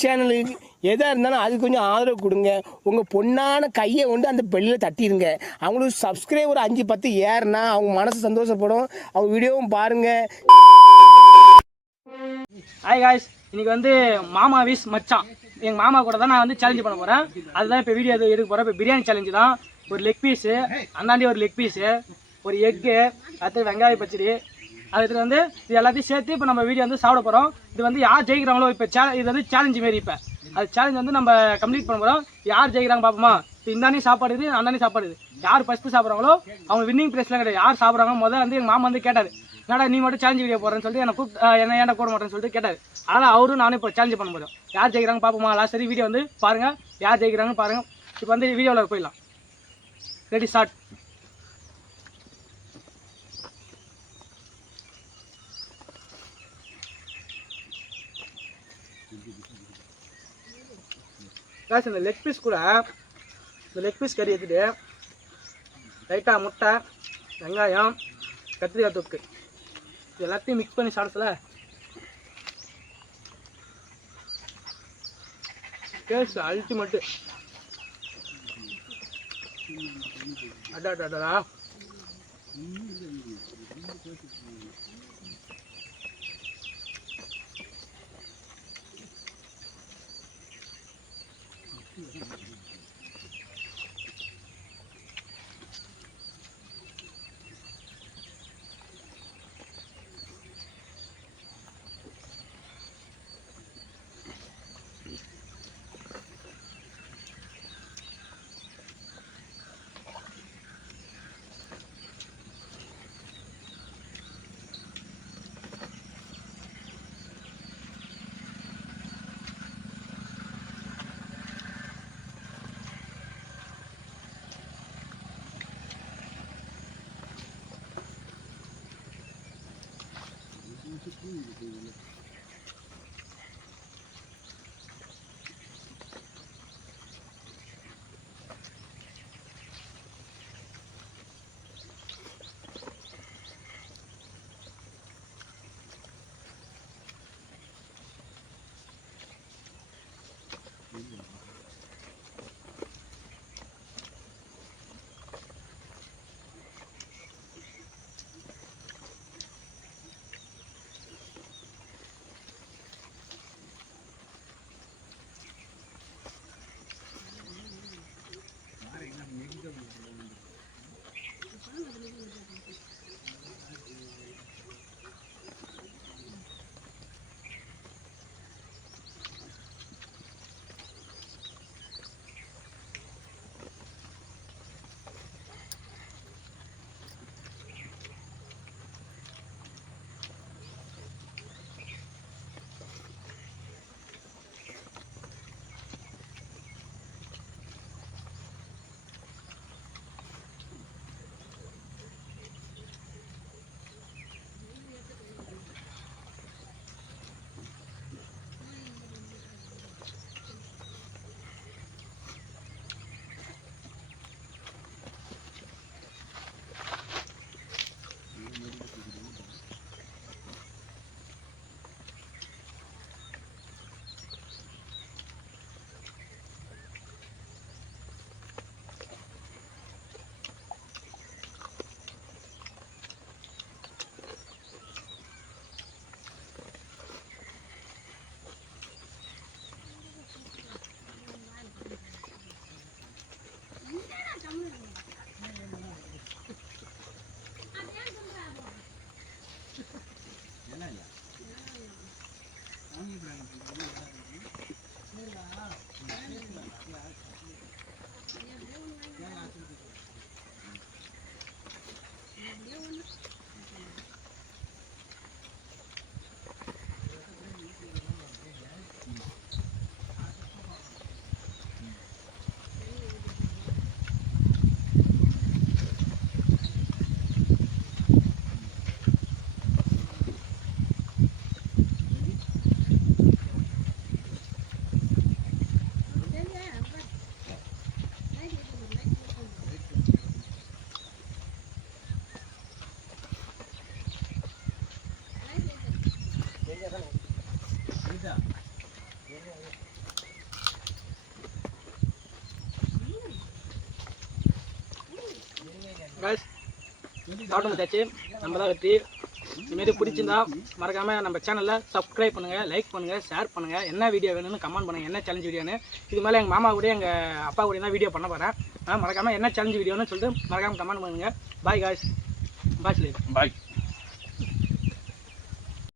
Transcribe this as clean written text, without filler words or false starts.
சேனலுக்கு எதாக இருந்தாலும் அது கொஞ்சம் ஆதரவு கொடுங்க. உங்கள் பொண்ணான கையை கொண்டு அந்த பெல்லில் தட்டிடுங்க. அவங்களுக்கு சப்ஸ்கிரைபர் 5-10 ஏறுனா அவங்க மனசு சந்தோஷப்படும். அவங்க வீடியோவும் பாருங்கள். ஹாய் காய்ஸ், இன்னைக்கு வந்து மாமா வீஸ் மச்சான் எங்கள் மாமா கூட தான் நான் வந்து சேலஞ்சு பண்ண போகிறேன். அதுதான் இப்போ வீடியோ எடுக்க போகிறேன். இப்போ பிரியாணி சேலஞ்சு தான். ஒரு லெக் பீஸு, அந்தாண்டி ஒரு லெக் பீஸு, ஒரு எக்கு, அடுத்து வெங்காய பச்சடி, அதுக்கு வந்து இது எல்லாத்தையும் சேர்த்து இப்போ நம்ம வீடியோ வந்து சாப்பிட போகிறோம். இது வந்து யார் ஜெயிக்கிறாங்களோ இப்போ இது வந்து சேலஞ்சு மாரி. இப்போ அது சேலஞ்ச் வந்து நம்ம கம்ப்ளீட் பண்ண போகிறோம். யார் ஜெயிக்கிறாங்க பார்ப்போமா? இப்போ இந்தானே சாப்பாடு இது, அந்தானே சாப்பாடு இது. யார் ஃபஸ்ட்டு சாப்பிட்றாங்களோ அவங்க வின்னிங் ப்ரைஸ்லாம் கிடையாது. யார் சாப்பிட்றாங்க முதல்ல வந்து எங்கள் மாமா வந்து கேட்டார், என்னடா நீ மட்டும் சேலஞ்ச் வீடியோ போடுறேன்னு சொல்லிட்டு என்னை என்ன ஏன்டா போட மாட்டேன்னு சொல்லிட்டு கேட்டார். அதனால் அவரும் நானும் இப்போ சேலஞ்ச் பண்ண போகிறோம். யார் ஜெயிக்கிறாங்க பார்ப்போமா? லாஸ்ட் சரி வீடியோ வந்து பாருங்கள், யார் ஜெயிக்கிறாங்கன்னு பாருங்கள். இப்போ வந்து வீடியோவில் போயிடலாம். Ready start. இந்த லெக் பீஸ் கூட இந்த லெக் பீஸ் கறி எடுத்துட்டு லைட்டாக முட்டை, வெங்காயம், கத்திரிக்காய் தொக்கு இது எல்லாத்தையும் மிக்ஸ் பண்ணி சாப்பிடல டேஸ்ட் அல்டிமேட்டு. அடாடா காய்ஸ் சாப்பிட்டு முடிச்சாச்சு. நம்ம தான் வெற்றி. இதுமாரி பிடிச்சிருந்தா மறக்காமல் நம்ம சேனலில் சப்ஸ்கிரைப் பண்ணுங்கள், லைக் பண்ணுங்கள், ஷேர் பண்ணுங்கள். என்ன வீடியோ வேணும்னு கமெண்ட் பண்ணுங்கள், என்ன சேலஞ்ச் வீடியோன்னு. இது மேலே எங்கள் மாமா கூட எங்கள் அப்பா கூட தான் வீடியோ பண்ண போகிறேன். மறக்காமல் என்ன சேலஞ்ச் வீடியோன்னு சொல்லிட்டு மறக்காமல் கமெண்ட் பண்ணுங்கள். Bye guys. பாய் சொல்லி பாய்.